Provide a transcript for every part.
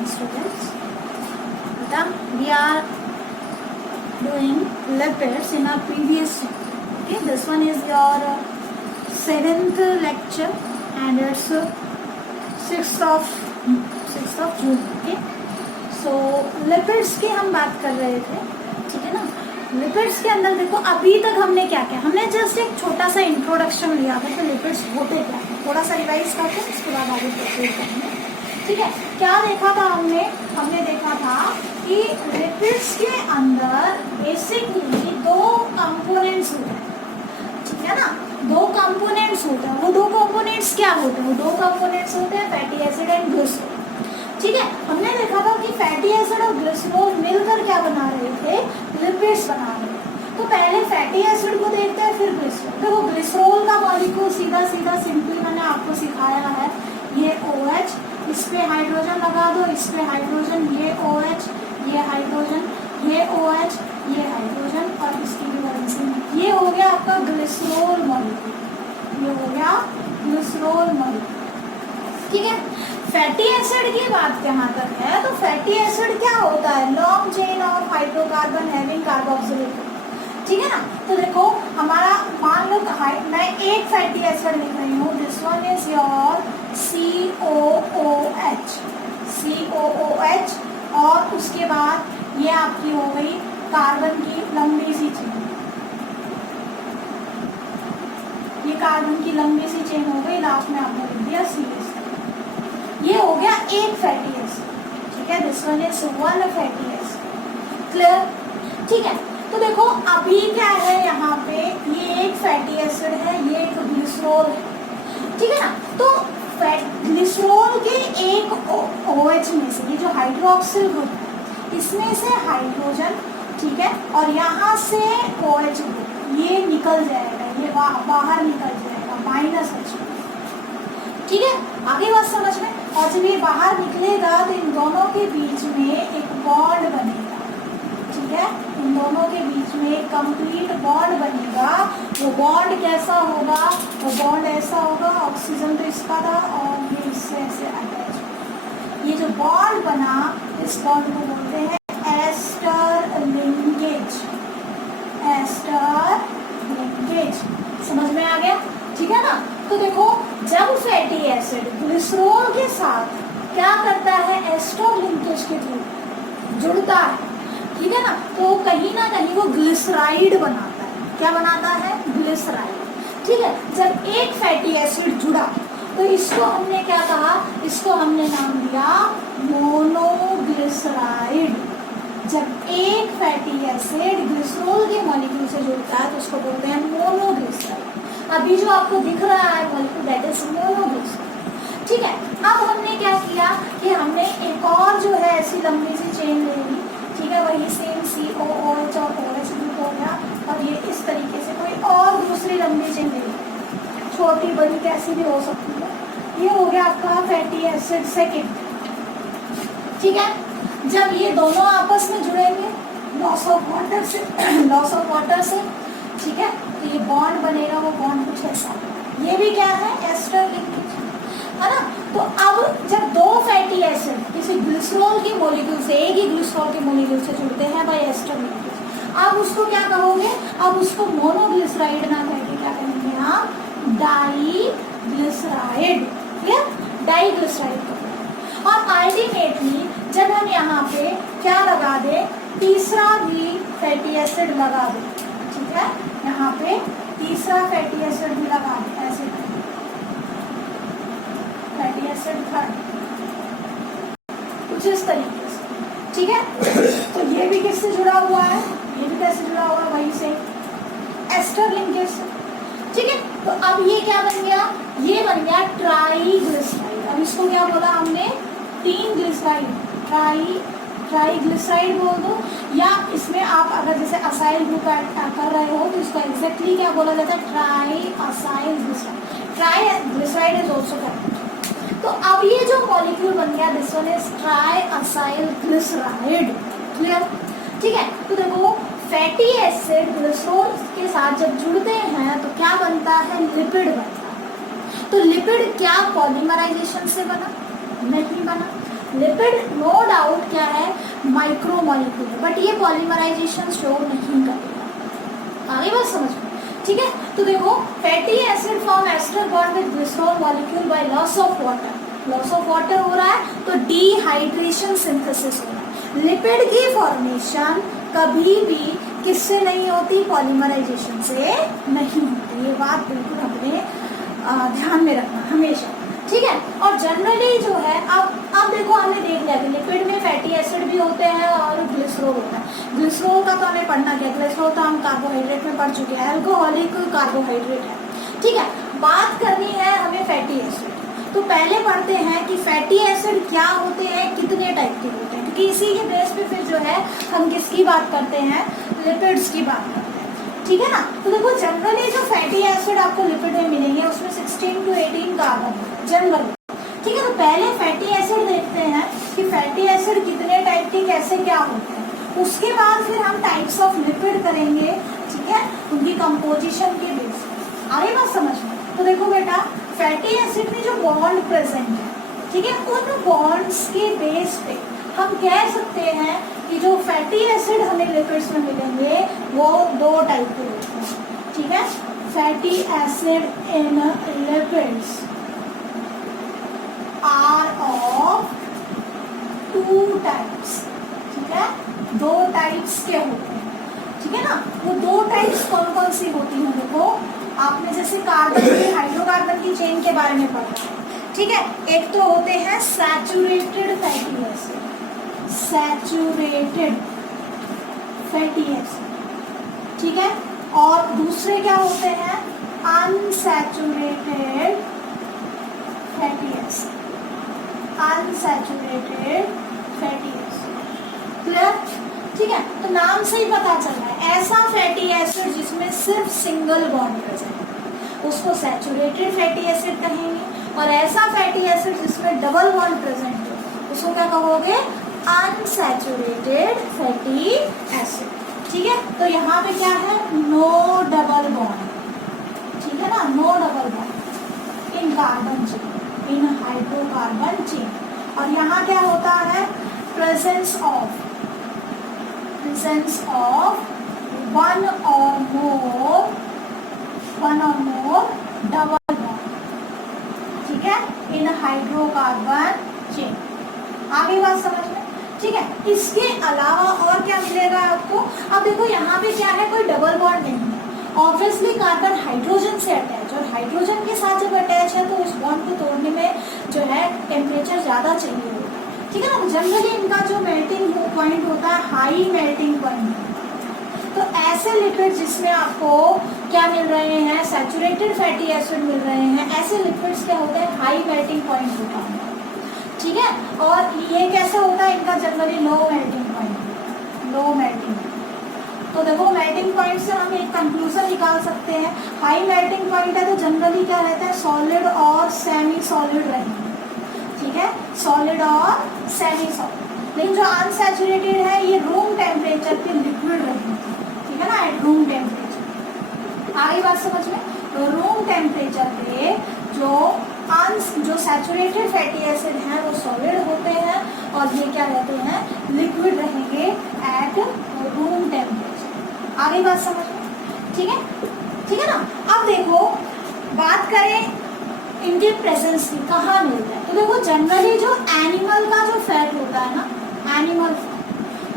morning, students. Beta, we are doing lipids in our previous. Okay, this one is your seventh lecture, and it's 6th of June. Okay, so lipids की हम बात कर रहे थे, ठीक है ना. लिपिड्स के अंदर देखो अभी तक हमने क्या किया, हमने जस्ट एक छोटा सा इंट्रोडक्शन लिया था कि लिपिड्स होते क्या है. थोड़ा सा रिवाइज करते हैं, उसके बाद आगे प्रोसीड करेंगे. ठीक है, क्या देखा था हमने देखा था कि लिपिड्स के अंदर बेसिकली दो कंपोनेंट्स होते हैं. ठीक है ना, दो कंपोनेंट्स होते हैं. वो दो कंपोनेंट्स क्या होते हैं? वो दो कंपोनेंट्स होते हैं फैटी एसिड एंड ग्लिसरॉल. ठीक है, हमने देखा था कि फैटी एसिड और ग्लिसरॉल मिलकर क्या बना रहे थे? लिपिड्स बना रहे थे. तो पहले फैटी एसिड को देखते हैं, फिर ग्लिसरॉल. देखो ग्लिसरॉल का मॉलिक्यूल सीधा सिंपली मैंने आपको सिखाया है. ये OH, इस पे हाइड्रोजन लगा दो, इस पे हाइड्रोजन, ये OH, ये हाइड्रोजन, ये OH, ये हाइड्रोजन, और इसकी भी वैलेंसी. ये हो गया आपका ग्लिसरॉल मॉलिक्यूल. ये हो गया ग्लिसरॉल मॉलिक्यूल. ठीक है, फैटी एसिड की बात जहाँ तक है, तो फैटी एसिड क्या होता है? Long chain of hydrocarbon having carboxylate. ठीक है ना. तो देखो हमारा मान लो मैं एक फैटी एसिड लिख रही हूँ. This one is your COOH, और उसके बाद ये आपकी हो गई कार्बन की लंबी सी चेन. ये कार्बन की लंबी सी चेन हो गई, लास्ट में आपने लिख दिया CH. ये हो गया एक फैटी एसिड. ठीक है, this one is one fatty acid. Clear? ठीक है, तो देखो अभी क्या है यहाँ पे, ये एक फैटी एसिड है, ये एक ग्लिसरॉल है. ठीक है ना. तो ग्लिसरॉल के एक OH में से, ये जो हाइड्रोक्सिल ग्रुप है, इसमें से हाइड्रोजन, ठीक है, और यहाँ से OH ग्रुप ये निकल जाएगा, ये बाहर निकल जाएगा, -H. ठीक है, आगे बात समझ में. और जब ये बाहर निकलेगा तो इन दोनों के बीच में एक बॉन्ड बनेगा. ठीक है, इन दोनों के बीच में एक कंप्लीट बॉन्ड बनेगा. वो बॉन्ड कैसा होगा? वो बॉन्ड ऐसा होगा, ऑक्सीजन तो इसका था और ये इससे ऐसे अटैच. ये जो बॉन्ड बना, इस बॉन्ड को बोलते हैं एस्टर लिंकेज. एस्टर लिंकेज समझ में आ गया? ठीक है ना. तो देखो जब फैटी एसिड ग्लिसरॉल के साथ क्या करता है? एस्टर लिंकेज के थ्रू जुड़ता है. ठीक है ना. तो कहीं ना कहीं वो ग्लिसराइड बनाता है. क्या बनाता है? ग्लिसराइड. ठीक है, जब एक फैटी एसिड जुड़ा तो इसको हमने क्या कहा? इसको हमने नाम दिया मोनोग्लिसराइड. जब एक फैटी एसिड ग्लिसरॉल के मॉलिक्यूल से जुड़ता है तो उसको बोलते हैं मोनोग्लिसराइड. अभी जो आपको दिख रहा है मॉलिक्यूल, दैट इज मोनोग्लिसराइड. ठीक है, अब हमने क्या किया कि हमने एक और जो है ऐसी लंबी सी चेन ले ली. ठीक है, वही सेम COOH और OH ग्रुप हो गया, और ये इस तरीके से कोई और दूसरी लंबी चेन ले ली, छोटी बड़ी कैसी भी हो सकती है. ये हो गया आपका फैटी एसिड सेकेंड. ठीक है, जब ये दोनों आपस में जुड़ेंगे लॉस ऑफ वाटर से, ठीक है, तो ये बॉन्ड बनेगा. वो बॉन्ड कुछ ऐसा, ये भी क्या है? एस्टर लिंकेज है ना. तो अब जब दो फैटी एसिड किसी ग्लिसरॉल के मॉलिक्यूल से, एक ही ग्लिसरॉल के मॉलिक्यूल से जुड़ते हैं बाय एस्टर लिंकेज, अब उसको क्या कहोगे? अब उसको मोनोग्लिसराइड ना कह के क्या कहेंगे आप? डाईग्लिसराइड. क्लियर? डाईग्लिसराइड. और अल्टीमेटली जब हम यहाँ पे क्या लगा दे? तीसरा भी फैटी एसिड लगा दे. ठीक है, यहाँ पे तीसरा फैटी एसिड भी लगा दे. ऐसे फैटी एसिड थर्ड, कुछ इस तरीके से. ठीक है, तो ये भी किससे जुड़ा हुआ है? ये भी कैसे जुड़ा हुआ है? वही से एस्टर लिंकेज से. ठीक है, तो अब ये क्या बन गया? ये बन गया ट्राईग्लिसराइड. अब इसको क्या बोला हमने? 3 ग्लिसराइड. ट्राईग्लिसराइड बोल दो, या इसमें आप अगर जैसे असाइल ग्रुप कर रहे हो तो इसको एग्जैक्टली क्या बोला जाता है? Triacyl glyceride. Triglyceride is also correct. तो अब ये जो मॉलिक्यूल बन गया, this one is triacyl glyceride. Clear? ठीक है, तो देखो फैटी एसिड ग्लिसरॉल के साथ जब जुड़ते हैं तो क्या बनता है? लिपिड बनता है. तो लिपिड क्या पॉलीमराइजेशन से बना? नहीं बना. लिपिड नो डाउट क्या है, माइक्रो मॉलिक्यूल है, बट ये पॉलीमराइजेशन शो नहीं करेगा। आगे बात समझ में, ठीक है। तो देखो fatty acid form ester bond with glycerol molecule by loss of water, loss of water हो रहा है तो डिहाइड्रेशन सिंथेसिस हो रहा है। लिपिड की फॉर्मेशन कभी भी किससे नहीं होती, पॉलीमराइजेशन से नहीं होती। ये बात बिल्कुल हमने ध्यान में रखना हमेशा, ठीक है। और जनरली जो है अब देखो हमने देख लिया कि लिपिड में फैटी एसिड भी होते हैं और ग्लिसरॉल होता है। ग्लिसरॉल का तो हमें पढ़ना क्या, ग्लिसरॉल तो हम कार्बोहाइड्रेट में पढ़ चुके हैं, अल्कोहलिक कार्बोहाइड्रेट है, ठीक है। बात करनी है हमें फैटी एसिड, तो पहले पढ़ते हैं कि फैटी एसिड क्या होते हैं, कितने टाइप के होते हैं, क्योंकि इसी के बेस पे फिर जो है हम किसकी बात करते हैं, लिपिड्स की बात करते हैं, ठीक है ना। तो देखो जनरली जो फैटी एसिड आपको लिपिड में मिलेंगे उसमें 16 to 18 कार्बन जनरल, ठीक है। तो पहले फैटी एसिड देखते हैं कि फैटी एसिड कितने टाइप के कैसे क्या होते हैं, उसके बाद फिर हम टाइप्स ऑफ लिपिड करेंगे, ठीक है, उनकी कंपोजिशन के बेस पे। आगे बात समझ में। तो देखो बेटा फैटी एसिड में जो बॉन्ड प्रेजेंट है, ठीक है, उन बॉन्ड्स के बेस पे हम कह सकते हैं कि जो फैटी एसिड हमें लिपिड्स में मिलेंगे वो दो टाइप के होते हैं, ठीक है। Fatty acid in lipids are of two types, ठीक है, दो टाइप्स के होते हैं, ठीक है ना। वो दो टाइप्स कौन कौन सी होती हैं, देखो आपने जैसे कार्बन की हाइड्रोकार्बन की चेन के बारे में पढ़ा है, ठीक है। एक तो होते हैं saturated fatty acid, saturated fatty acid, ठीक है, और दूसरे क्या होते हैं, unsaturated fatty acid, unsaturated fatty acid, clear, ठीक है। तो नाम से ही पता चल रहा है ऐसा फैटी एसिड जिसमें सिर्फ सिंगल बॉन्ड प्रेजेंट है उसको सैचुरेटेड फैटी एसिड कहेंगे, और ऐसा फैटी एसिड जिसमें डबल बॉन्ड प्रेजेंट है उसको क्या कहोगे, अनसैचुरेटेड फैटी एसिड, ठीक है। तो यहाँ पे क्या है, नो डबल बॉन्ड, ठीक है ना, no double bond in carbon chain, in hydrocarbon chain. और यहाँ क्या होता है, प्रेजेंस ऑफ वन और मोर डबल बॉन्ड, ठीक है, इन हाइड्रोकार्बन चेन। आगे बात समझ में, ठीक है। इसके अलावा और क्या मिलेगा आपको, अब देखो यहाँ पे क्या है, कोई डबल बॉन्ड नहीं है, ऑब्वियसली कार्बन हाइड्रोजन से अटैच, और हाइड्रोजन के साथ जब अटैच है तो उस बॉन्ड को तोड़ने में जो है टेम्परेचर ज़्यादा चाहिए होता है, ठीक है ना। जनरली इनका जो मेल्टिंग पॉइंट होता है हाई मेल्टिंग पॉइंट, तो ऐसे लिपिड जिसमें आपको क्या मिल रहे हैं, सैचुरेटेड फैटी एसिड मिल रहे हैं, ऐसे लिपिड्स क्या होते हैं, हाई मेल्टिंग पॉइंट होता है, ठीक है। और ये कैसे होता है, इनका generally low melting point, low melting. तो देखो मेल्टिंग पॉइंट से हम एक कंक्लूजन निकाल सकते हैं, हाई मेल्टिंग पॉइंट है तो जनरली क्या रहता है, सॉलिड और सेमी सॉलिड रहेंगे, ठीक है, सॉलिड और सेमी सॉलिड। लेकिन जो अनसैचुरेटेड है ये रूम टेम्परेचर पे लिक्विड रहेंगे, ठीक है ना, एट रूम टेम्परेचर। आगे बात समझ में, तो रूम टेम्परेचर पे जो सैचुरेटेड फैटी एसिड हैं वो सॉलिड होते हैं और ये क्या रहते हैं, लिक्विड रहेंगे एट रूम टेम्परेचर। आगे बात समझ में, ठीक है, ठीक है ना। अब देखो बात करें इनके प्रेजेंस की, कहाँ मिलता है, तो देखो जनरली जो एनिमल का जो फैट होता है ना, एनिमल,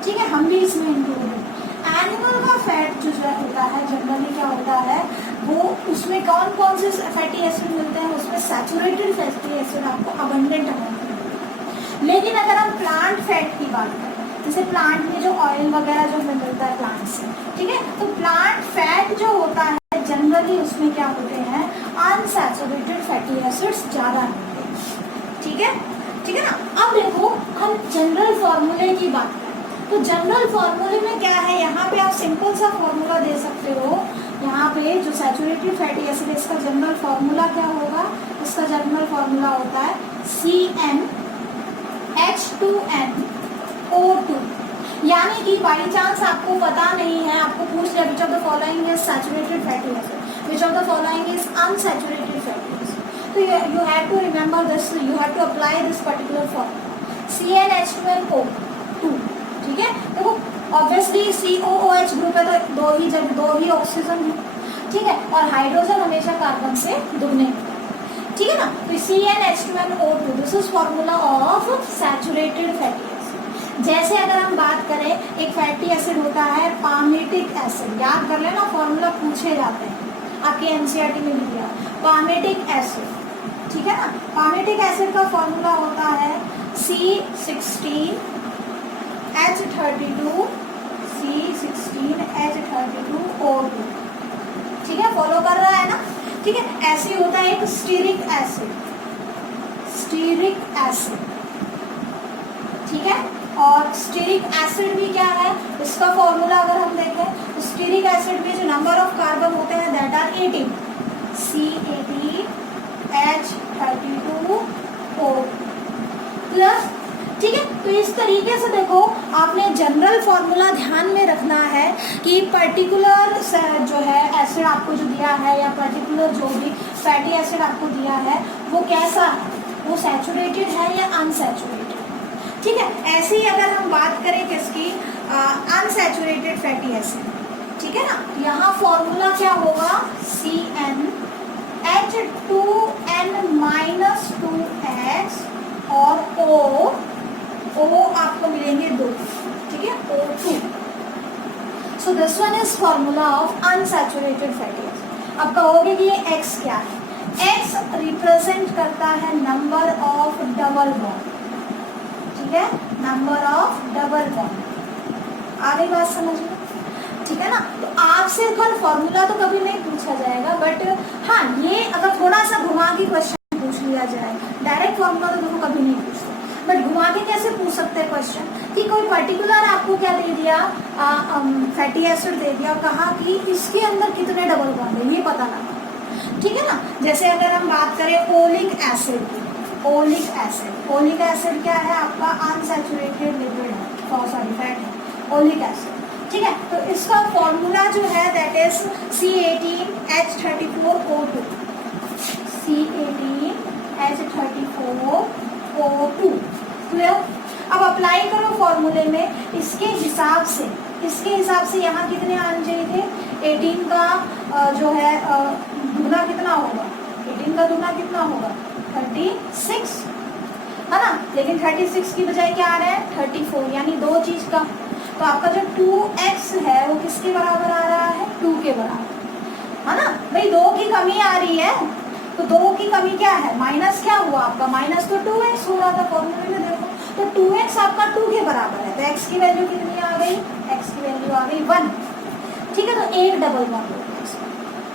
ठीक है, हम भी इसमें इंक्लूड है। एनिमल का फैट जो होता है जनरली क्या होता है, वो उसमें कौन कौन से फैटी एसिड मिलते हैं, उसमें सैचुरेटेड फैटी एसिड आपको अबंडेंट अमाउंट में मिलते हैं। लेकिन अगर हम प्लांट फैट की बात करें, जैसे प्लांट में जो ऑयल वगैरह जो हमें मिलता है प्लांट से, ठीक है, तो प्लांट फैट जो होता है जनरली उसमें क्या होते हैं, अनसैचुरेटेड फैटी एसिड्स ज़्यादा मिलते हैं, ठीक है, ठीक है ना। अब देखो हम जनरल फॉर्मूले की बात करें, तो जनरल फॉर्मूले में क्या है, यहाँ पे आप सिंपल सा फॉर्मूला दे सकते हो। यहाँ पे जो सैचुरेटेड फैटी एसिड है इसका जनरल फॉर्मूला क्या होगा, इसका जनरल फॉर्मूला होता है CnH2nO2। यानी कि बाई चांस आपको पता नहीं है, आपको पूछ लिया which of the following is saturated fatty acid, which of the following is unsaturated fatty acid, तो you have to remember this, you have to apply this particular formula. CnH2nO2, ठीक है। देखो ऑब्वियसली COOH ग्रुप है तो दो ही oxygen है, ठीक है, और हाइड्रोजन हमेशा कार्बन से दुगने होते हैं, ठीक है ना। तो CnH2nO2 this is formula of saturated fatty acid. जैसे अगर हम बात करें एक फैटी एसिड होता है पामेटिक एसिड, याद कर लेना फॉर्मूला पूछे जाते हैं आपके एनसीईआरटी में भी दिया, पामेटिक एसिड, ठीक है ना। पामेटिक एसिड का फॉर्मूला होता है C16H32 C16H32O2, ठीक है, फॉलो कर रहा है ना, ठीक है। ऐसे होता है एक स्टीरिक एसिड, ठीक है। और स्टीरिक एसिड भी क्या है, इसका फॉर्मूला अगर हम देखें तो स्टीरिक एसिड में जो नंबर ऑफ कार्बन होते हैं दैट आर 18, C18H32O प्लस, ठीक है। तो इस तरीके से देखो आपने जनरल फॉर्मूला ध्यान में रखना है कि पर्टिकुलर जो है एसिड आपको जो दिया है या पर्टिकुलर जो भी फैटी एसिड आपको दिया है वो कैसा है, वो सैचुरेटेड है या अनसैचुरेटेड, ठीक है। ऐसे ही अगर हम बात करें किसकी, अनसैचुरेटेड फैटी एसिड, ठीक है ना, यहाँ फॉर्मूला क्या होगा CnH2n-2x और O आपको मिलेंगे 2, ठीक है, O2। So this one is formula of unsaturated fatty acid. अब कहोगे कि ये X क्या है, X रिप्रेजेंट करता है नंबर ऑफ डबल बॉन्ड, ठीक है, नंबर ऑफ डबल बॉन्ड। आगे बात समझ में, ठीक है ना। तो आपसे कल फॉर्मूला तो कभी नहीं पूछा जाएगा, बट हाँ ये अगर थोड़ा सा घुमा के क्वेश्चन पूछ लिया जाए, डायरेक्ट फॉर्मूला तो देखो कभी नहीं पूछते, बट घुमा के कैसे पूछ सकते हैं क्वेश्चन कि कोई पर्टिकुलर आपको क्या दे दिया, फैटी एसिड दे दिया, कहा कि इसके अंदर कितने डबल बॉन्ड है ये पता लगा, ठीक है ना। जैसे अगर हम बात करें ओलिक एसिड की, ओलिक एसिड क्या है आपका अनसैचुरेटेड लिपिड है, सॉरी फैट है, ओलिक एसिड, ठीक है। तो इसका फॉर्मूला जो है that is C18H34O2, C18H34O2, clear. अब अप्लाई करो फॉर्मूले में, इसके हिसाब से यहाँ कितने आने चाहिए थे, 18 का जो है दुगना कितना होगा, 18 का दुगना कितना होगा 36, है ना, लेकिन 36 की बजाय क्या आ रहा है 34, यानी दो चीज का। तो आपका जो 2x है वो किसके बराबर आ रहा है, 2 के बराबर, है ना। भाई 2 की कमी आ रही है, तो 2 की कमी क्या है, माइनस क्या हुआ आपका, माइनस तो 2x हो रहा था फॉर्मूले में, देखो तो 2x आपका 2 के बराबर है, तो x की वैल्यू कितनी आ गई, x की वैल्यू आ गई 1, ठीक है। तो एक डबल बॉन्ड हो गया इसमें,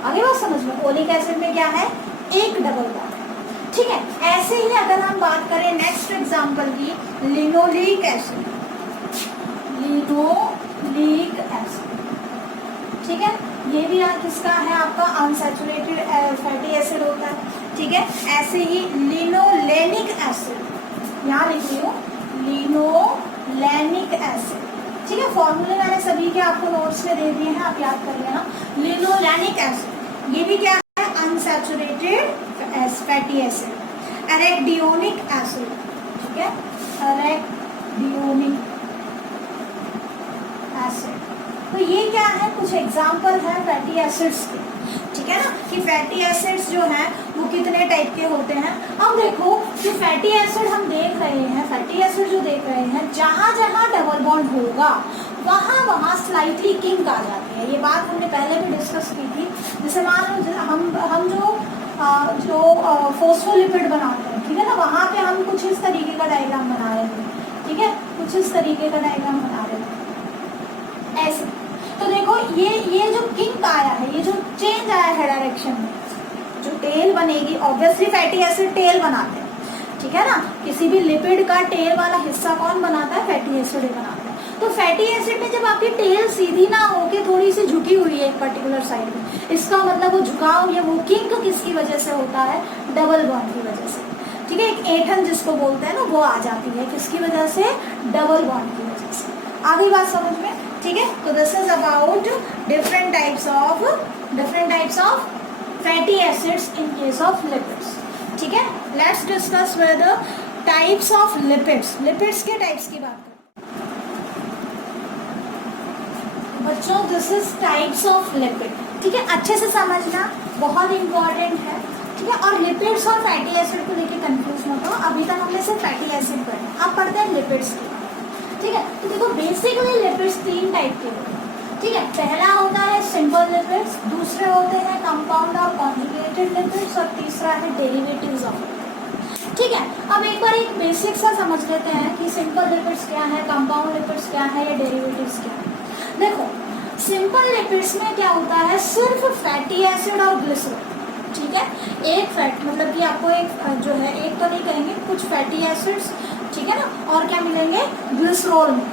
आगे बात समझ में, ओलिक एसिड में क्या है, एक डबल बॉन्ड, ठीक है। ऐसे ही अगर हम बात करें नेक्स्ट एग्जांपल की, लिनोलिक एसिड, ठीक है, ये भी किसका है आपका अनसैचुरेटेड फैटी एसिड होता है, ठीक है। ऐसे ही लिनोलेनिक एसिड, यहाँ लिख रही हूँ लिनोलेनिक एसिड, ठीक है। फॉर्मूले मैंने सभी के आपको नोट्स में दे दिए हैं, आप याद कर लेना। लिनोलेनिक एसिड ये भी क्या है, unsaturated fatty acid. Arachidonic acid, ठीक है, एरेकिडोनिक एसिड, तो ये क्या है, कुछ एग्जाम्पल है फैटी एसिड्स के, ठीक है ना, कि फैटी एसिड्स जो हैं वो कितने टाइप के होते हैं। अब देखो जो फैटी एसिड हम देख रहे हैं, जहाँ जहाँ डबल बॉन्ड होगा वहाँ स्लाइटली किंक आ जाती है, ये बात हमने पहले भी डिस्कस की थी। जैसे मान लो हम जो फॉस्फोलिपिड बनाते हैं, ठीक है ना, वहाँ पे हम कुछ इस तरीके का डायग्राम बना रहे थे, ठीक है, कुछ इस तरीके का डायग्राम बना रहे थे ऐसे। तो देखो ये जो किंक आया है, ये जो चेंज आया है डायरेक्शन में, जो टेल बनेगी, ऑब्वियसली फैटी एसिड टेल बनाते हैं, ठीक है ना। किसी भी लिपिड का टेल वाला हिस्सा कौन बनाता है, फैटी एसिड बनाता है। तो फैटी एसिड में जब आपकी टेल सीधी ना होके थोड़ी सी झुकी हुई है एक पर्टिकुलर साइड में, इसका मतलब वो झुकाव या वो किंक किसकी वजह से होता है, डबल बॉन्ड की वजह से, ठीक है। एक ऐंठन जिसको बोलते हैं ना, वो आ जाती है किसकी वजह से, डबल बॉन्ड की वजह से। आगे बात समझ में, ठीक है। तो this is about different types of fatty acids in case of lipids, ठीक है। Let's discuss with types of lipids, lipids के टाइप्स की बात करें बच्चों, this is types of lipid, ठीक है, अच्छे से समझना, बहुत इंपॉर्टेंट है, ठीक है। और लिपिड्स और फैटी एसिड को लेके कंफ्यूज मत हो, अभी तक हमने सिर्फ फैटी एसिड पढ़े, अब पढ़ते हैं लिपिड्स की, ठीक है। तो देखो बेसिकली लिपिड्स 3 टाइप के होते हैं, ठीक है। पहला होता है सिंपल लिपिड्स, दूसरे होते हैं कंपाउंड और कॉन्जुगेटेड लिपिड्स, और तीसरा है डेरिवेटिव्स ऑफ लिपिड, ठीक है। अब एक बार एक बेसिक सा समझ लेते हैं कि सिंपल लिपिड्स क्या है, कंपाउंड लिपिड्स क्या है, या डेरिवेटिव्स क्या है। देखो सिंपल लिपिड्स में क्या होता है, सिर्फ फैटी एसिड और ग्लिसरॉल, ठीक है। एक फैट मतलब कि आपको एक जो है, एक तो नहीं कहेंगे, कुछ फैटी एसिड्स, ठीक है ना, और क्या मिलेंगे ग्लिसरॉल में,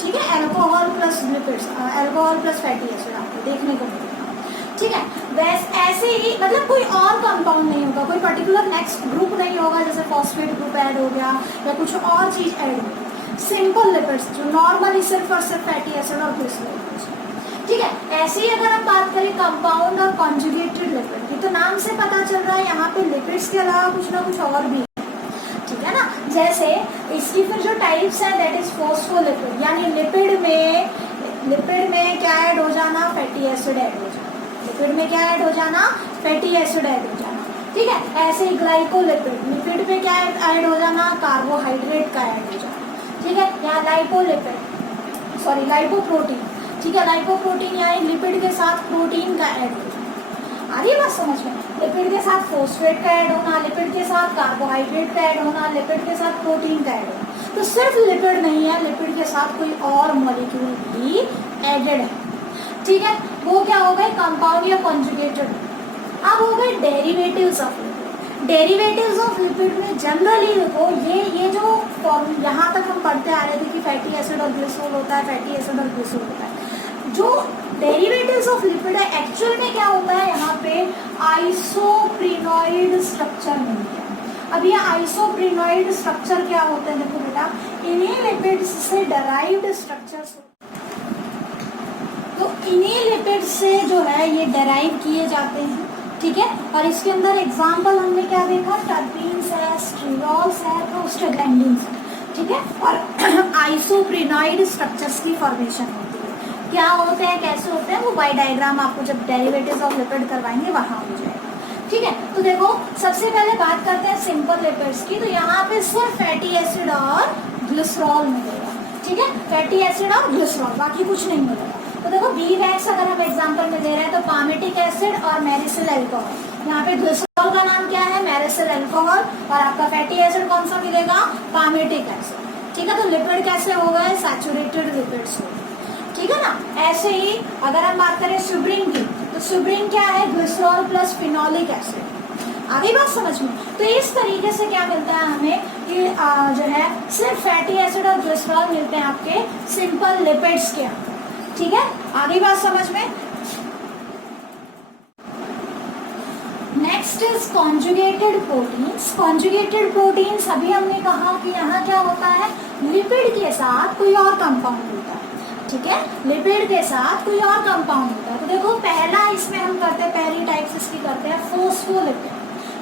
ठीक है। Alcohol plus lipids, alcohol plus fatty acid आपको देखने को मिलेगा, ठीक है। वैसे ऐसे ही मतलब कोई और कंपाउंड नहीं होगा, कोई पर्टिकुलर नेक्स्ट ग्रुप नहीं होगा, जैसे फॉस्फेट ग्रुप ऐड हो गया या कुछ और चीज ऐड हो गई। सिंपल लिपिड्स जो नॉर्मली सिर्फ और सिर्फ फैटी एसिड और ग्लिसरॉल, ठीक है। ऐसे ही अगर हम बात करें कंपाउंड और कॉन्जुगेटेड लिपिड की, तो नाम से पता चल रहा है यहाँ पे लिपिड्स के अलावा कुछ ना कुछ और भी है, ठीक है ना। जैसे इसकी फिर जो टाइप्स है दैट इज फॉस्फोलिपिड, यानी लिपिड में क्या ऐड हो जाना, फैटी एसिड ऐड हो जाना, लिपिड में क्या ऐड हो जाना, फैटी एसिड ऐड हो जाना, ठीक है। ऐसे ही ग्लाइकोलिपिड, लिपिड में क्या ऐड हो जाना, कार्बोहाइड्रेट का ऐड हो जाना, ठीक है। यहाँ लाइपोप्रोटीन, ठीक है, लाइपोप्रोटीन यानी लिपिड के साथ प्रोटीन का ऐड हो जाना, आ रही है बात समझ में। लिपिड के साथ फॉस्फेट का ऐड होना, लिपिड के साथ कार्बोहाइड्रेट का ऐड होना, लिपिड के साथ प्रोटीन का ऐड होना। तो सिर्फ लिपिड नहीं है, लिपिड के साथ कोई और मॉलिक्यूल भी एडेड है, ठीक है। वो क्या हो गए, कंपाउंड या कॉन्जुगेटेड। अब हो गए derivatives of lipid. Derivatives of lipid में जनरली देखो ये जो यहाँ तक हम पढ़ते आ रहे थे कि फैटी एसिड और ग्लिसरॉल होता है, फैटी एसिड और ग्लिसरॉल होता है, जो डेरिवेटिव्स ऑफ लिपिड है एक्चुअल में क्या होता है, यहाँ पे आइसोप्रीनॉइड स्ट्रक्चर मिलता है। अब ये आइसोप्रीनॉइड स्ट्रक्चर क्या होते हैं, देखो बेटा, इन्हीं लिपिड्स से डराइव्ड स्ट्रक्चर्स, तो इन्हीं लिपिड्स से जो है ये डराइव किए जाते हैं, ठीक है। और इसके अंदर एग्जाम्पल हमने क्या देखा, टर्पीन्स है, स्ट्रियोल्स है, प्रोस्टाग्लैंडिन्स है, ठीक है। और आइसोप्रीनॉइड स्ट्रक्चर्स की फॉर्मेशन होती है। क्या होते हैं, कैसे होते हैं, वो बाय डायग्राम आपको जब डेरिवेटिव्स ऑफ लिपिड करवाएंगे वहां हो जाएगा, ठीक है। तो देखो सबसे पहले बात करते हैं सिंपल लिपिड्स की, तो यहाँ पे सिर्फ फैटी एसिड और ग्लिसरॉल मिलेगा, ठीक है, फैटी एसिड और ग्लिसरॉल, बाकी कुछ नहीं मिलेगा। तो देखो बी वैक्स अगर हम एग्जांपल में दे रहे हैं तो पामेटिक एसिड और मेरिसिल अल्कोहल, यहाँ पे ग्लिसरॉल का नाम क्या है, मेरिसिल अल्कोहल, और आपका फैटी एसिड कौन सा मिलेगा, पामेटिक एसिड, ठीक है। तो लिपिड कैसे हो गए, सैचुरेटेड लिपिड्स हो गए, ठीक है ना। ऐसे ही अगर हम बात करें सुब्रिन की, तो सुब्रिन क्या है, ग्लिसरॉल प्लस फिनोलिक एसिड, आगे बात समझ में। तो इस तरीके से क्या मिलता है हमें कि जो है सिर्फ फैटी एसिड और ग्लिसरॉल मिलते हैं आपके सिंपल लिपिड्स के अंदर, ठीक है, आगे बात समझ में। Next is conjugated proteins. Conjugated proteins अभी हमने कहा कि यहाँ क्या होता है, लिपिड के साथ कोई और कंपाउंड होता है, ठीक है, लिपिड के साथ कोई और कंपाउंड होता है। तो देखो पहला इसमें हम करते हैं, पहली टाइप्स इसकी करते हैं फोस्फोलिपिड,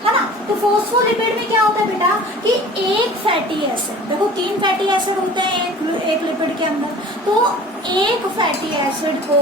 है ना। तो फोस्फोलिपिड में क्या होता है बेटा कि एक फैटी एसिड, देखो 3 फैटी एसिड होते हैं एक लिपिड के अंदर, तो एक फैटी एसिड को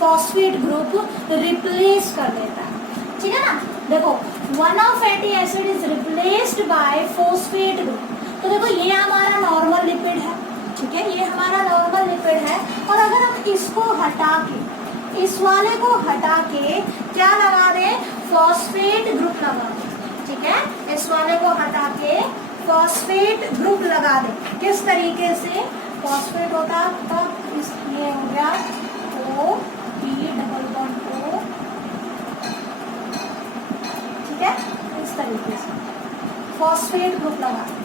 फॉस्फेट ग्रुप रिप्लेस कर देता है, ठीक है ना। देखो one of fatty acid is replaced by phosphate group. तो देखो ये हमारा नॉर्मल लिपिड है, ठीक है, ये हमारा नॉर्मल लिपिड है, और अगर हम इसको हटा के, इस वाले को हटा के क्या लगा दें, फॉस्फेट ग्रुप लगा दें, ठीक है, इस वाले को हटा के फॉस्फेट ग्रुप लगा दें। किस तरीके से, फॉस्फेट होता तब ये हो गया O P double bond O, ठीक है, इस तरीके से फॉस्फेट ग्रुप लगा दें,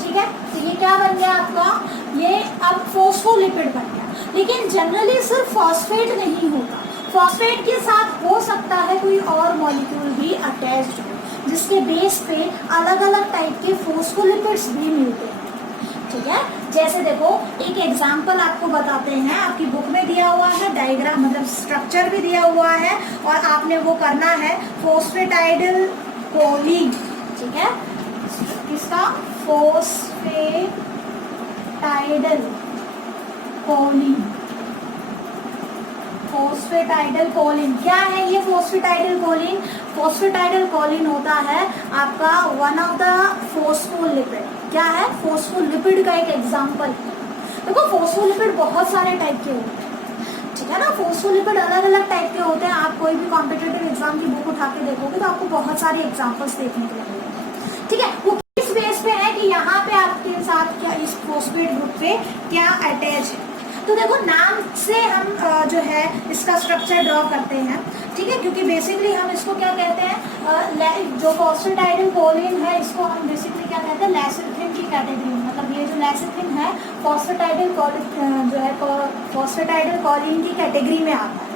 ठीक है। तो ये क्या बन गया आपका, ये अब फोस्फोलिपिड बन गया। लेकिन जनरली सिर्फ फॉस्फेट नहीं होता, फॉस्फेट के साथ हो सकता है कोई और मॉलिक्यूल भी अटैच्ड हो, जिसके बेस पे अलग अलग टाइप के फोस्फोलिपिड्स भी मिलते हैं, ठीक है। जैसे देखो एक एग्जांपल आपको बताते हैं, आपकी बुक में दिया हुआ है डायग्राम, मतलब स्ट्रक्चर भी दिया हुआ है, और आपने वो करना है, फोस्फेटाइडल कोलिन, ठीक है, किसका? फोस्फेटाइडल कोलिन। फोस्फेटाइडल कोलिन क्या है ये? फोस्फेटाइडल कोलिन, फोस्फेटाइडल कोलिन होता है आपका वन ऑफ द फोस्फोलिपिड। क्या है? फोस्फोलिपिड का एक एग्जांपल। देखो फोस्फोलिपिड बहुत सारे टाइप के होते हैं, ठीक है ना। फोस्फोलिपिड अलग अलग टाइप के होते हैं। आप कोई भी कॉम्पिटिटिव एग्जाम की बुक उठा के देखोगे तो आपको बहुत सारे एग्जाम्पल्स देखने को मिलेंगे, ठीक है। वो किस बेस पे है कि यहाँ पे आपके साथ क्या इस फोस्फेट ग्रुप पे क्या अटैच है। तो देखो नाम से हम जो है इसका स्ट्रक्चर ड्रॉ करते हैं, ठीक है, क्योंकि बेसिकली हम इसको क्या कहते हैं, जो फोस्फेटाइडल कोलिन है इसको हम बेसिकली क्या कहते हैं, लेसिथिन की कैटेगरी में। मतलब ये जो लेसिथिन है फोस्फेटाइडल जो है फोस्फेटाइडल कोलिन की कैटेगरी में आता है।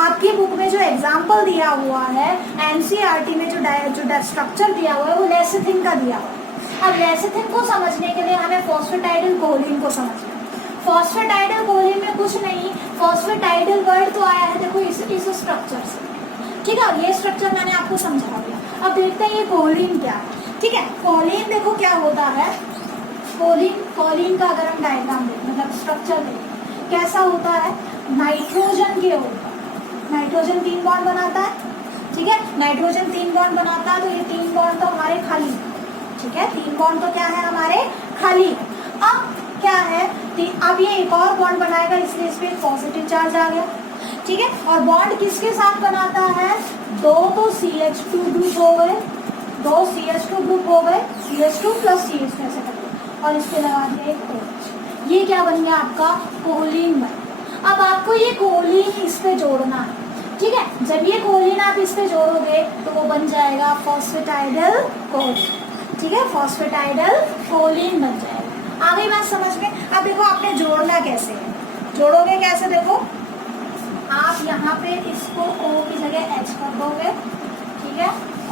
आपकी बुक में जो एग्जाम्पल दिया हुआ है एनसीईआरटी में जो स्ट्रक्चर दिया हुआ है वो लेसिथिन का दिया हुआ है। अब लेसिथिन को समझने के लिए हमें फोस्फेटाइडल कोलिन को समझना है। फॉस्फेटाइडल कोलिन में कुछ नहीं, फॉस्फेटाइडल वर्ड तो आया है देखो इस स्ट्रक्चर से, ठीक है। ये स्ट्रक्चर मैंने आपको समझा दिया। अब देखते हैं ये कोलिन क्या है, ठीक है। कोलिन देखो क्या होता है, कोलिन का अगर हम डायग्राम देखें, मतलब स्ट्रक्चर देखें कैसा होता है, नाइट्रोजन के ऊपर नाइट्रोजन 3 बॉन्ड बनाता है, ठीक है। नाइट्रोजन 3 बॉन्ड बनाता है तो ये 3 बॉन्ड तो हमारे खाली, ठीक है। 3 बॉन्ड तो क्या है हमारे खाली। अब क्या है, अब ये एक और बॉन्ड बनाएगा इसलिए इस पे पॉजिटिव चार्ज आ गया, ठीक है। और बॉन्ड किसके साथ बनाता है, 2 तो CH2 ग्रुप हो गए, 2 CH2 ग्रुप हो गए, CH2 प्लस CH2 ऐसे करके, और इस पे लगा दिया एक OH। ये क्या बन गया आपका कोलिन बन। अब आपको ये कोलिन इस पे जोड़ना है, ठीक है। जब ये कोलिन आप इस पे जोड़ोगे तो वो बन जाएगा फॉस्फेटाइडल कोलिन, ठीक है। फॉस्फेटाइडल कोलिन बन जाएगा। आ गई बात समझ में। अब देखो आपने जोड़ना कैसे है, जोड़ोगे कैसे, देखो आप यहाँ पे इसको O की जगह H कर दोगे, ठीक है।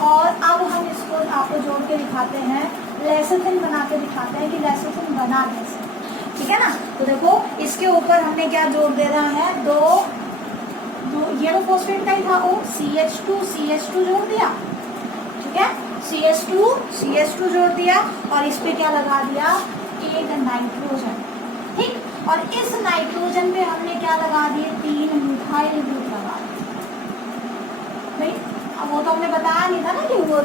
और अब हम इसको आपको जोड़ के दिखाते हैं, लेसिथिन बना के दिखाते हैं कि लेसिथिन बना कैसे, ठीक है ना। तो देखो इसके ऊपर हमने क्या जोड़ दे रहा है, दो ये तो फोस्फेट का ही था O, CH2 जोड़ दिया, ठीक है। CH2 जोड़ दिया और इस पे क्या लगा दिया, एक नाइट्रोजन, ठीक। और इस नाइट्रोजन पे हमने क्या लगा दिए, 3 मिथाइल ग्रुप लगा दिए भाई। अब वो तो हमने बताया नहीं था ना कि वो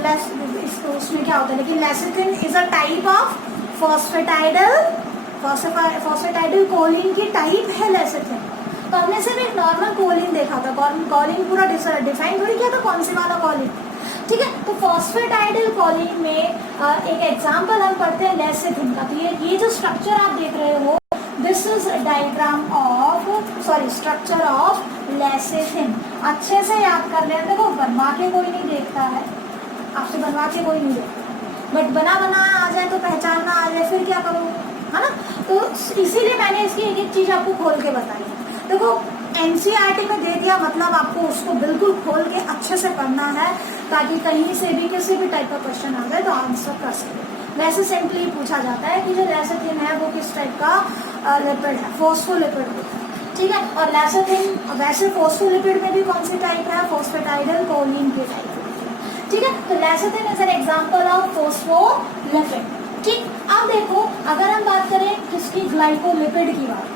उसमें क्या होता है, लेकिन lecithin is a type of phosphatidyl choline की टाइप है लेसिथिन। तो हमने सिर्फ एक नॉर्मल कोलिन देखा था, कोलिन पूरा डिफाइन थोड़ी किया था कौन से वाला कोलिन, ठीक है। तो फॉस्फेटाइडल कोलिन में एक एग्जांपल हम पढ़ते हैं लेसिथिन का। तो ये जो स्ट्रक्चर आप देख रहे हो, this is structure of lecithin. अच्छे से याद कर लें, देखो बनवा के कोई नहीं देखता है, आपसे बनवा के कोई नहीं देखता, बट बना आ जाए तो पहचानना आ जाए फिर क्या करोगे, है ना। तो इसीलिए मैंने इसकी एक एक चीज आपको खोल के बताई। देखो एनसीईआरटी में दे दिया, मतलब आपको उसको बिल्कुल खोल के अच्छे से पढ़ना है ताकि कहीं से भी किसी भी टाइप का क्वेश्चन आ जाए तो आंसर कर सके। वैसे सिंपली पूछा जाता है कि जो लेसिथिन है वो किस टाइप का लिपिड है, फोस्फोलिपिड होता है, ठीक है। और लेसिथिन वैसे फोस्फोलिपिड में भी कौन सी टाइप है, फोस्फेटाइडल कोलिन की टाइप होती है, ठीक है। तो lecithin is an example of phospholipid, ठीक। अब देखो अगर हम बात करें किसकी, ग्लाइकोलिपिड की बात,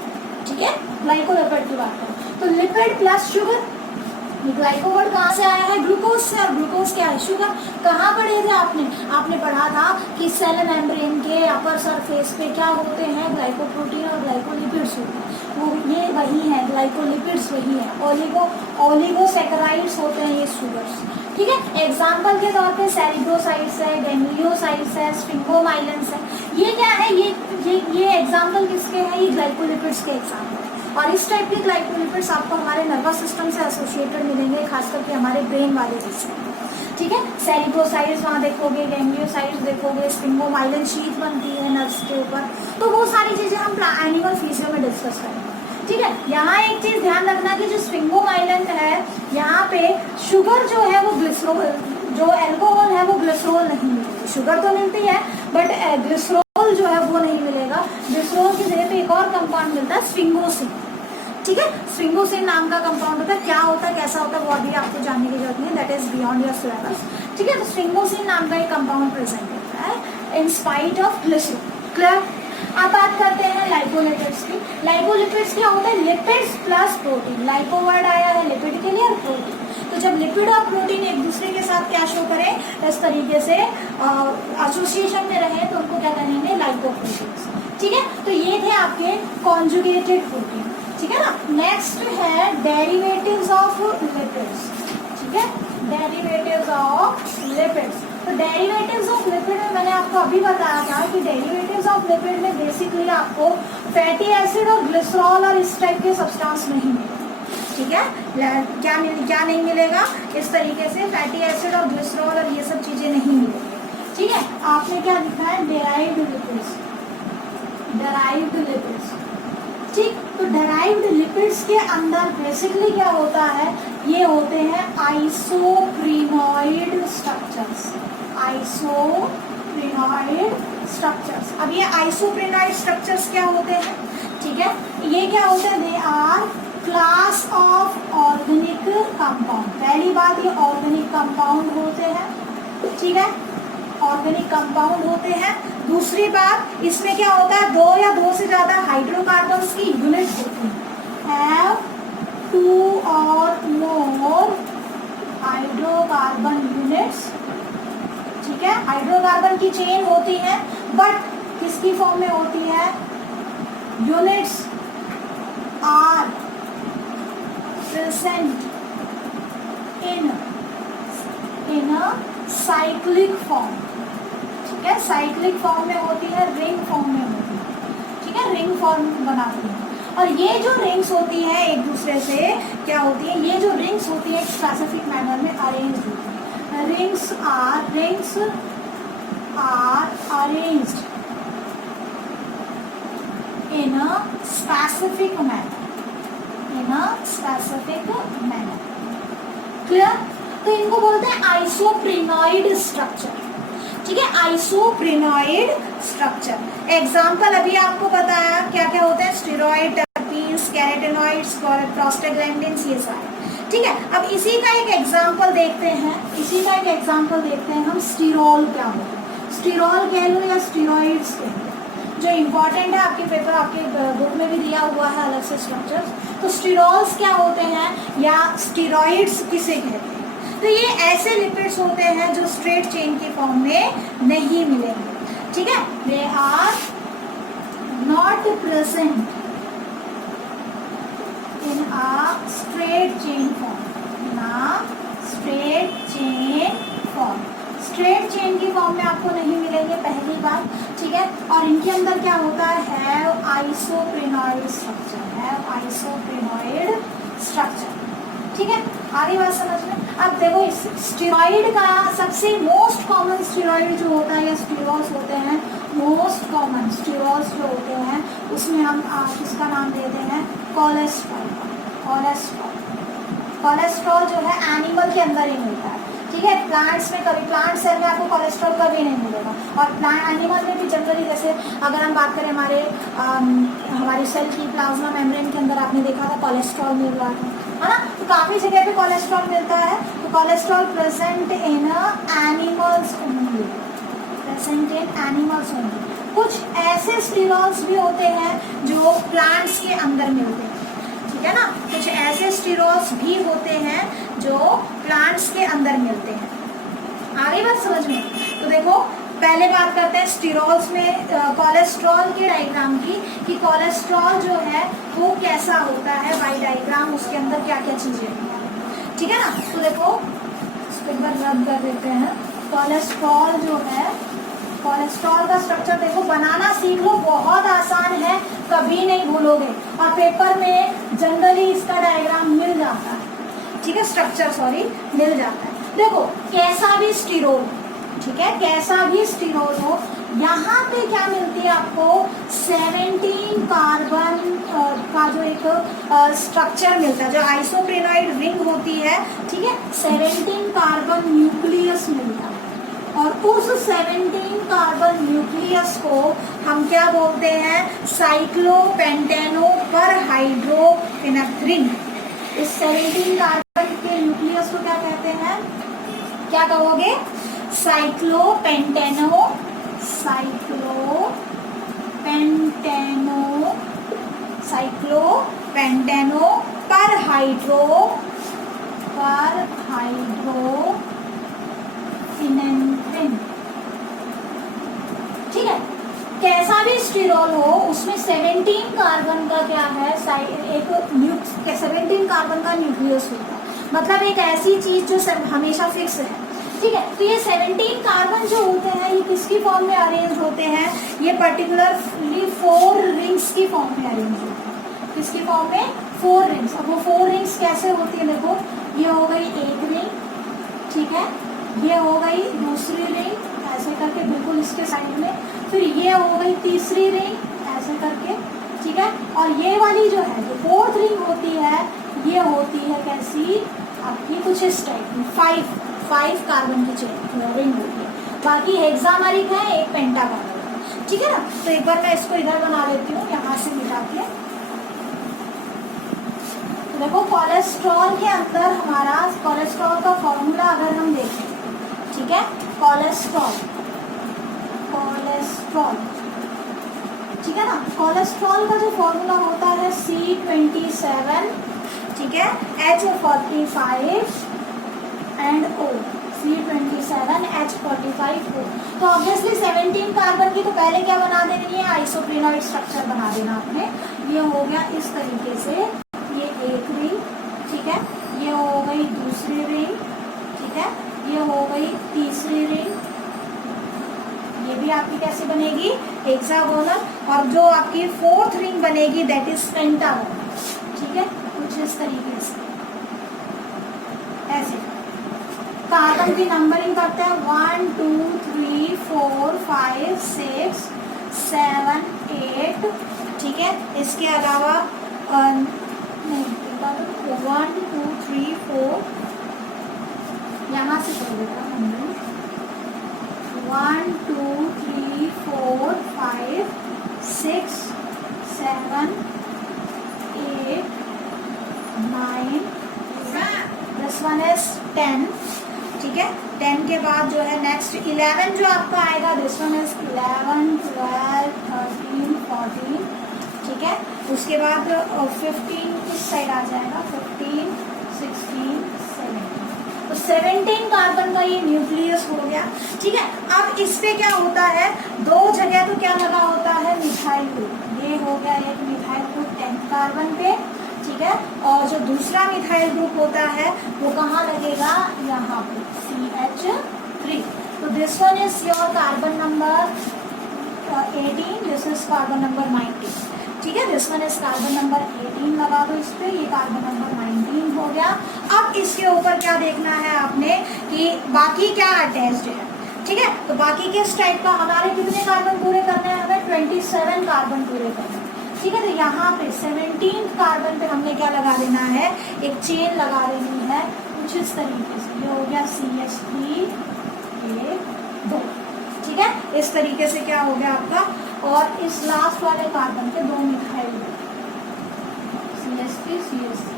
ठीक है, ग्लाइकोलिपिड की बात करें तो lipid plus sugar. Glyco word कहाँ से आया है, ग्लूकोज से, और ग्लूकोज क्या है, शुगर। कहाँ पढ़े थे आपने पढ़ा था कि सेल मेम्ब्रेन के अपर सरफेस पे क्या होते हैं, ग्लाइकोप्रोटीन और ग्लाइकोलिपिड्स होते हैं, वो ये वही है, ग्लाइकोलिपिड्स वही है। ओलिगोसैकेराइड्स होते हैं ये शुगर्स, ठीक है। एग्जाम्पल के तौर पे सेरिब्रोसाइट्स है, गैंग्लियोसाइट्स है, स्फिंगोमाइलिन्स है। ये क्या है, ये एग्जाम्पल किसके हैं, ये ग्लाइकोलिपिड्स के एग्जाम्पल। और इस टाइप के ग्लाइकोलिपिड्स आपको हमारे नर्वस सिस्टम से एसोसिएटेड मिलेंगे, खास करके हमारे ब्रेन वाले हिस्से, ठीक है। सेरिब्रोसाइट्स वहाँ देखोगे, गैंग्लियोसाइट्स देखोगे, स्फिंगोमाइलिन शीट बनती है नर्व्स के ऊपर। तो वो सारी चीजें हम एनिमल फिजियो में डिस्कस करेंगे, ठीक है। यहाँ एक चीज ध्यान रखना कि जो स्फिंगोमाइलिन है यहाँ पे शुगर जो है वो ग्लिसरॉल, जो एल्कोहल है वो ग्लिसरॉल नहीं मिलेगी। शुगर तो मिलती है बट ग्लिसरॉल जो है वो नहीं मिलेगा। ग्लिसरॉल की जगह पे एक और कंपाउंड मिलता है स्फिंगोसिन, ठीक है। स्फिंगोसिन नाम का कंपाउंड होता है, क्या होता है कैसा होता है वो अभी आपको जानने की जरूरत नहीं है, that is beyond your syllabus, ठीक है। तो स्फिंगोसिन नाम का एक कंपाउंड प्रेजेंट होता है in spite of glycerol. Clear? अब बात करते हैं लाइपोलिपिड्स की। लाइपोलिपिड्स क्या होते हैं? Lipids plus protein. Lipo word आया है लिपिड के लिए और प्रोटीन। तो जब लिपिड और प्रोटीन एक दूसरे के साथ क्या शो करें, इस तरीके से एसोसिएशन में रहे, तो उनको क्या कहेंगे? लाइपोप्रोटीन्स। ठीक है, तो ये थे आपके कॉन्जुगेटेड प्रोटीन। ठीक है ना। नेक्स्ट है डेरिवेटिव्स ऑफ लिपिड्स। ठीक है, डेरिवेटिव्स ऑफ लिपिड्स। तो डेरिवेटिव्स ऑफ लिपिड में मैंने आपको अभी बताया था कि डेरिवेटिव्स ऑफ लिपिड में बेसिकली आपको फैटी एसिड और ग्लिसरॉल और इस टाइप के सब्सटेंस नहीं मिलेगा। ठीक है, क्या नहीं मिलेगा? इस तरीके से फैटी एसिड और ग्लिसरॉल और ये सब चीजें नहीं मिलेंगी। ठीक है, आपने क्या लिखा है? Derived lipids. Derived lipids. ठीक, तो डेराइव्ड लिपिड्स के अंदर बेसिकली क्या होता है? ये होते हैं आइसोप्रीनॉइड स्ट्रक्चर्स। आइसोप्रीनॉइड स्ट्रक्चर्स। अब ये आइसोप्रीनॉइड स्ट्रक्चर्स क्या होते हैं? ठीक है, ये क्या होते हैं? They are class of organic compound. पहली बात, ये ऑर्गेनिक कंपाउंड होते हैं। ठीक है, ऑर्गेनिक कंपाउंड होते हैं। दूसरी बात, इसमें क्या होता है? दो या दो से ज्यादा हाइड्रोकार्बन्स की यूनिट्स होती हैं। हैव 2 और मोर हाइड्रोकार्बन यूनिट्स। ठीक है, हाइड्रोकार्बन की चेन होती है, बट किसकी फॉर्म में होती है? Units are present in a cyclic form. ठीक है, साइक्लिक फॉर्म में होती है, रिंग फॉर्म में होती है। ठीक है, रिंग फॉर्म बनाती है। और ये जो रिंग्स होती है एक दूसरे से क्या होती है? ये जो रिंग्स होती है एक स्पेसिफिक मैनर में अरेंज होती है। Rings are arranged in a specific manner. Clear? तो इनको बोलते हैं आइसोप्रीनॉइड स्ट्रक्चर। ठीक है, आइसोप्रीनॉइड स्ट्रक्चर। एग्जाम्पल अभी आपको बताया क्या क्या होते हैं? स्टेरॉइड, टर्पीन्स, कैरोटेनॉइड्स, प्रोस्टाग्लैंडिन्स, ये सारे। ठीक है, अब इसी का एक एग्जाम्पल देखते हैं हम। स्टीरोल क्या होता है? स्टीरोल कह लो या स्टीरॉइड्स कह लो, जो इम्पोर्टेंट है आपके पेपर, आपके बुक में भी दिया हुआ है अलग से स्ट्रक्चर्स। तो स्टीरोल्स क्या होते हैं या स्टीरॉइड्स किसे कहते हैं? तो ये ऐसे लिपिड्स होते हैं जो स्ट्रेट चेन की फॉर्म में नहीं मिलेंगे। ठीक है, they are not present in a straight chain form. Straight chain की फॉर्म में आपको नहीं मिलेंगे, पहली बात। ठीक है, और इनके अंदर क्या होता है? आइसोप्रीनॉइड स्ट्रक्चर। ठीक है, आगे बात समझ में। अब देखो, स्टेरॉइड का सबसे मोस्ट कॉमन स्टेरॉइड जो होता है या स्टीरॉल्स होते हैं, मोस्ट कॉमन स्टेरॉल्स जो होते हैं उसमें हम इसका नाम देते हैं कोलेस्ट्रॉल। कोलेस्ट्रॉल जो है एनिमल के अंदर ही मिलता है। ठीक है, प्लांट्स में कभी, प्लांट सेल में आपको कोलेस्ट्रॉल कभी नहीं मिलेगा। और प्लांट एनिमल में भी जनरली, जैसे अगर हम बात करें हमारे सेल की प्लाज्मा मेम्ब्रेन के अंदर, आपने देखा था कोलेस्ट्रॉल मिल रहा था, है ना। तो काफी जगह पे कोलेस्ट्रॉल मिलता है। तो cholesterol present in animals only. कुछ ऐसे स्टीरॉल्स भी होते हैं जो प्लांट्स के अंदर मिलते हैं। ठीक है ना, कुछ ऐसे स्टीरॉल्स भी होते हैं जो प्लांट्स के अंदर मिलते हैं। आगे बात समझ में। तो देखो, पहले बात करते हैं स्टीरॉल्स में कोलेस्ट्रॉल के डायग्राम की, कि कोलेस्ट्रॉल जो है वो कैसा होता है, वाई डायग्राम, उसके अंदर क्या क्या चीजें हैं। ठीक है ना। तो देखो, इसको एक बार रब कर देते हैं। कोलेस्ट्रॉल जो है, कोलेस्ट्रॉल का स्ट्रक्चर देखो, बनाना सीख लो, बहुत आसान है, कभी नहीं भूलोगे। और पेपर में जनरली इसका डायग्राम मिल जाता है। ठीक है, स्ट्रक्चर मिल जाता है। देखो, कैसा भी स्टीरोल, ठीक है, कैसा भी स्टीरोल हो, यहाँ पे क्या मिलती है आपको? 17 कार्बन का जो एक स्ट्रक्चर मिलता है, जो आइसोप्रेनॉइड रिंग होती है। ठीक है, 17 कार्बन न्यूक्लियस मिलता है। और उस 17 कार्बन न्यूक्लियस को हम क्या बोलते हैं? साइक्लोपेंटेनो पर हाइड्रोपेनेफ्रिन। इस 17 कार्बन के न्यूक्लियस को क्या कहते हैं? क्या कहोगे? साइक्लोपेंटेनो साइक्लोपेंटेनो पर हाइड्रोफिनेंथ्रिन। ठीक है, कैसा भी स्टीरोल हो उसमें 17 कार्बन का क्या है, एक 17 कार्बन का न्यूक्लियस होता है, मतलब एक ऐसी चीज जो हमेशा फिक्स है। ठीक है, तो ये 17 कार्बन जो होते हैं ये किसकी फॉर्म में अरेंज होते हैं, ये पर्टिकुलरली 4 रिंग्स की फॉर्म में अरेंज होते हैं। किसकी फॉर्म में, 4 रिंग्स। अब वो 4 रिंग्स कैसे होती है, देखो ये हो गई एक रिंग, ठीक है, ये हो गई दूसरी रिंग ऐसे करके बिल्कुल इसके साइड में, फिर ये हो गई तीसरी रिंग ऐसे करके, ठीक है, और ये वाली जो है जो 4th रिंग होती है ये होती है कैसी आपकी, कुछ इस टाइप की 5 कार्बन की रिंग होती है। बाकी हेक्सामेरिक है, एक पेंटाकार्बन है। ठीक है ना, तो एक बार मैं इसको इधर बना लेती हूँ यहाँ से मिटा के। तो देखो कोलेस्ट्रॉल के अंदर हमारा कोलेस्ट्रॉल का फॉर्मूला अगर हम देखें, ठीक है, कोलेस्ट्रॉल, ठीक है ना, कोलेस्ट्रॉल का जो फॉर्मूला होता है C27, ठीक है, H45 एंड O, C27H45O। तो ऑब्वियसली 17 कार्बन की तो पहले क्या बना देनी है, आइसोप्रेनोइड स्ट्रक्चर बना देना आपने। ये हो गया इस तरीके से, ये एक रिंग, ठीक है, ये हो गई दूसरी रिंग, ठीक है, ये हो गई तीसरी रिंग, ये भी आपकी कैसे बनेगी, हेक्सागोनल, और जो आपकी 4th रिंग बनेगी दैट इज पेंटागोनल। ठीक है, कुछ इस तरीके से ऐसे कार्बन की नंबरिंग करते हैं 1 2 3 4 5 6 7 8, ठीक है, इसके अलावा 1 2 3 4 यहाँ से कर देता हूँ 1 2 3 4 5 6 7 8 9, दिस वन इज 10, ठीक है, 10 के बाद जो है नेक्स्ट 11 जो आपका आएगा, दिस वन इज 11 12 13 14, ठीक है, उसके बाद 15 इस साइड आ जाएगा, 15 16 17। तो 17 कार्बन का ये न्यूक्लियस हो गया। ठीक है, अब इस पे क्या होता है, 2 जगह तो क्या लगा होता है, मिथाइल ग्रुप, ये हो गया एक मिथाइल ग्रुप 10 कार्बन पे, ठीक है, और जो दूसरा मिथाइल ग्रुप होता है वो कहाँ लगेगा, यहाँ पे CH3। तो this one is your carbon number 18, this is carbon number 19, ठीक है, this one is carbon number 18 लगा दो इस पे, ये कार्बन नंबर 19 हो गया। अब इसके ऊपर क्या देखना है आपने कि बाकी क्या अटैच्ड है। ठीक है, तो बाकी किस टाइप का, हमारे कितने कार्बन पूरे करने हैं, हमें 27 कार्बन पूरे करने हैं। ठीक है, तो यहाँ पे 17 कार्बन पे हमने क्या लगा देना है, एक चेन लगा देनी है कुछ इस तरीके से, ये हो गया CH3 1 2, ठीक है, इस तरीके से क्या हो गया आपका, और इस लास्ट वाले कार्बन के 2 मिथाइल CH3 CH3,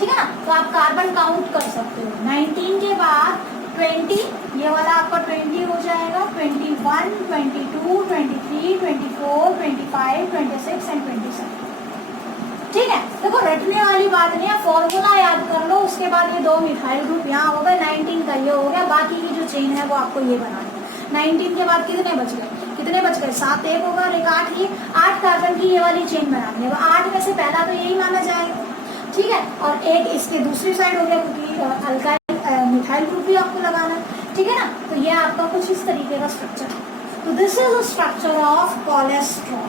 ठीक है ना। तो आप कार्बन काउंट कर सकते हो, 19 के बाद 20, ये वाला आपका 20 हो जाएगा, 21 22 23 24 25 26 एंड 27। ठीक है, देखो रटने वाली बात नहीं है, फॉर्मूला याद कर लो, उसके बाद ये 2 मिथाइल ग्रुप यहाँ हो गए, 19 का ये हो गया, बाकी की जो चेन है वो आपको ये बनानी है। 19 के बाद कितने बच गए, 7 एक होगा और एक 8, ये 8 कार्बन की ये वाली चेन बनानी है, 8 में से पहला तो यही माना जाएगा। ठीक है, और एक इसके दूसरी साइड हो गया क्योंकि अल्काइल मिथाइल ग्रुप भी आपको लगाना है। ठीक है ना, तो ये आपका कुछ इस तरीके का स्ट्रक्चर है। तो this is the structure of cholesterol.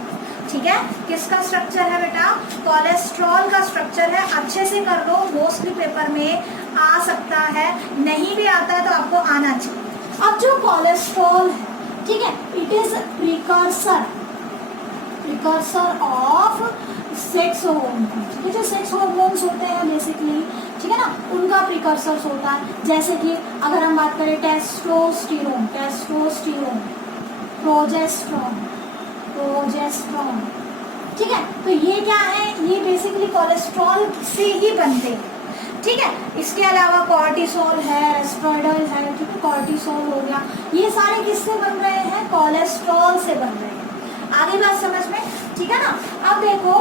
ठीक है, किसका स्ट्रक्चर है बेटा, कोलेस्ट्रॉल का स्ट्रक्चर है। अच्छे से कर लो, मोस्टली पेपर में आ सकता है, नहीं भी आता है तो आपको आना चाहिए। अब जो कोलेस्ट्रॉल है, ठीक है, it is precursor of sex hormone. ठीक है, जो सेक्स हार्मोन्स होते हैं बेसिकली, ठीक है ना, उनका प्रिकर्सर्स होता है। जैसे कि अगर हम बात करें टेस्टोस्टेरोन, प्रोजेस्टेरोन, ठीक है, तो ये क्या है, ये बेसिकली कोलेस्ट्रॉल से ही बनते हैं। ठीक है। इसके अलावा कॉर्टिसोल है, एस्ट्रॉइडल है, ठीक है, कॉर्टिसोल हो गया, ये सारे किससे बन रहे हैं? कोलेस्ट्रॉल से बन रहे हैं। आगे बात समझ में, ठीक है ना। अब देखो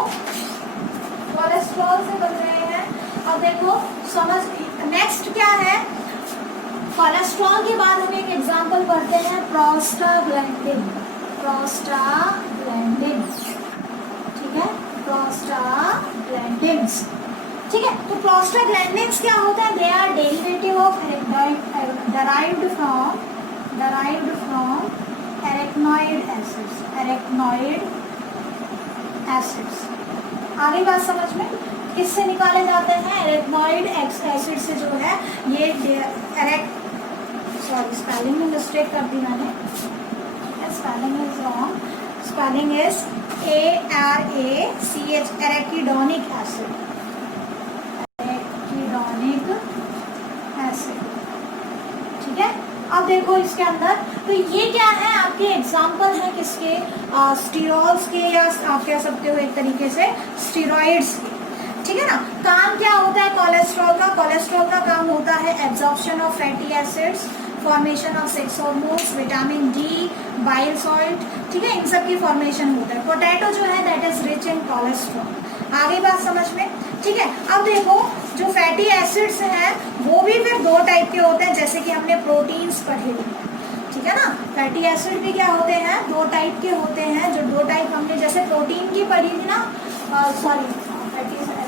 कोलेस्ट्रॉल से बन रहे हैं। अब देखो समझ, नेक्स्ट क्या है? कोलेस्ट्रॉल के बाद हम एक एग्जांपल पढ़ते हैं, प्रोस्टाग्लैंडिन। प्रोस्टाग्लैंडिन, ठीक है, प्रोस्टाग्लैंडिन्स, ठीक है। तो प्रोस्टाग्लैंडिन्स क्या होता है? They are derivative of derived from arachnoid acids. Arachnoid acids, आगे बात समझ में, किससे निकाले जाते हैं? एरेक्नोइड एसिड से जो है ये स्पेलिंग में मिस्टेक कर दी मैंने, spelling is wrong, spelling is ARACH, arachidonic acid. Arachidonic acid, ठीक है। अब देखो इसके अंदर, तो ये क्या है? आपके एग्जाम्पल है किसके? स्टीरॉल्स के, या आप कह सकते हो एक तरीके से स्टीरॉइड्स के, ठीक है ना। काम क्या होता है कोलेस्ट्रॉल का? कोलेस्ट्रॉल का काम होता है absorption of fatty acids, formation of sex hormones, vitamin D, bile salt, ठीक है, इन सब की फॉर्मेशन होता है। पोटैटो जो है that is rich in cholesterol. आगे बात समझ में, ठीक है। अब देखो जो फैटी एसिड्स हैं वो भी फिर दो टाइप के होते हैं, जैसे कि हमने प्रोटीन्स पढ़े थे, ठीक है ना। फैटी एसिड भी क्या होते हैं? दो टाइप के होते हैं। जो दो टाइप हमने जैसे प्रोटीन की पढ़ी थी ना, फैटी एसिड,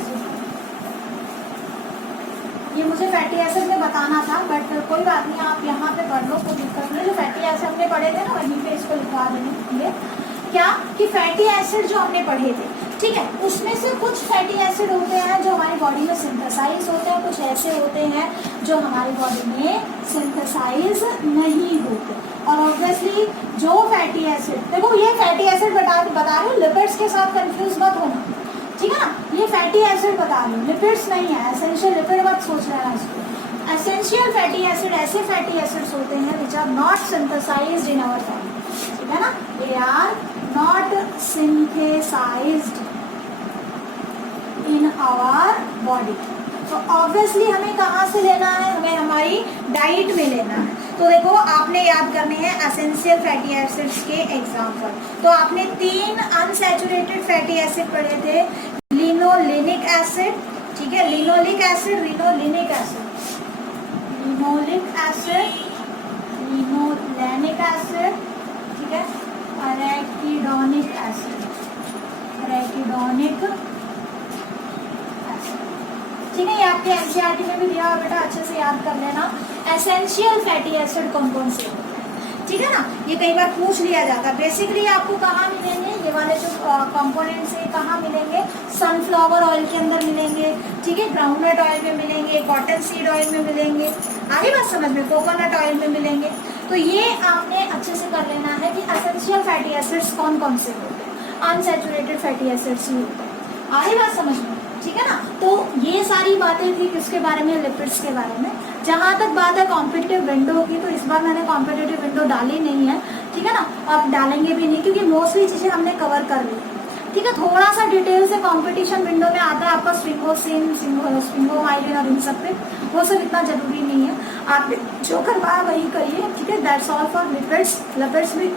ये मुझे फैटी एसिड में बताना था, बट कोई बात नहीं, आप यहाँ पे पढ़ लो, कोई दिक्कत नहीं। जो फैटी एसिड हमने पढ़े थे ना, वहीं पे इसको लिखवा देंगे। क्या कि फैटी एसिड जो हमने पढ़े थे, ठीक है, उसमें से कुछ फैटी एसिड होते हैं जो हमारी बॉडी में सिंथेसाइज होते हैं, कुछ ऐसे होते हैं जो हमारी बॉडी में सिंथेसाइज नहीं होते। और ऑब्वियसली जो फैटी एसिड, देखो ये फैटी एसिड बता रही हूँ, लिपिड्स के साथ कंफ्यूज मत होना, ठीक है ना। ये फैटी एसिड बता रही हूँ, लिपिड्स नहीं है, एसेंशियल लिपिड मत सोच लेना इसको। एसेंशियल फैटी एसिड ऐसे फैटी एसिड्स होते हैं which are not synthesised in our body, ठीक है ना, they are not synthesised in our body. तो ऑब्वियसली हमें कहाँ से लेना है? हमें हमारी डाइट में लेना है। तो देखो आपने याद करने हैं एसेंशियल फैटी एसिड्स के एग्जांपल। तो आपने 3 अनसैचुरेटेड फैटी एसिड पढ़े थे, लिनोलेनिक एसिड, ठीक है, linoleic acid, linolenic acid, linoleic acid, linolenic acid, ठीक है, एरेकिडोनिक एसिड, एरेकिडोनिक, ठीक है। ये आपके एनसीईआरटी में भी दिया हुआ, बेटा अच्छे से याद कर लेना। एसेंशियल फैटी एसिड कौन कौन से होते हैं, ठीक है ना, ये कई बार पूछ लिया जाता है। बेसिकली आपको कहाँ मिलेंगे ये वाले जो कंपोनेंट्स है, कहाँ मिलेंगे? सनफ्लावर ऑयल के अंदर मिलेंगे, ठीक है, ग्राउंडनट ऑयल में मिलेंगे, कॉटन सीड ऑयल में मिलेंगे, आगे बात समझ में, कोकोनट ऑयल में मिलेंगे। तो ये आपने अच्छे से कर लेना है कि एसेंशियल फैटी एसिड्स कौन कौन से होते हैं, अनसैचुरेटेड फैटी एसिड्स ही होते हैं, आगे बात समझ में, ठीक है ना। तो ये सारी बातें थी किसके बारे में? लिपिड्स के बारे में। जहाँ तक बात है कॉम्पिटिटिव विंडो की, तो इस बार मैंने कॉम्पिटिटिव विंडो डाली नहीं है, ठीक है ना, अब डालेंगे भी नहीं, क्योंकि मोस्टली चीज़ें हमने कवर कर ली, ठीक है। थोड़ा सा डिटेल से कंपटीशन विंडो में आता है आपका स्फिंगोसिन, स्फिंगोमाइलिन और इन सब पे, वो सब इतना जरूरी नहीं है, आप जो करवाया वही करिए, ठीक है। That's all for lipids. Lipids भी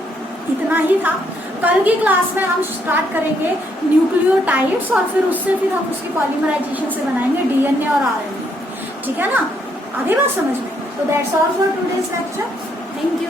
इतना ही था। कल की क्लास में हम स्टार्ट करेंगे न्यूक्लियोटाइड्स, और फिर हम उसकी पॉलीमराइजेशन से बनाएंगे डीएनए और आरएनए, ठीक है ना, आगे बात समझ में। तो that's all for today's lecture, thank you.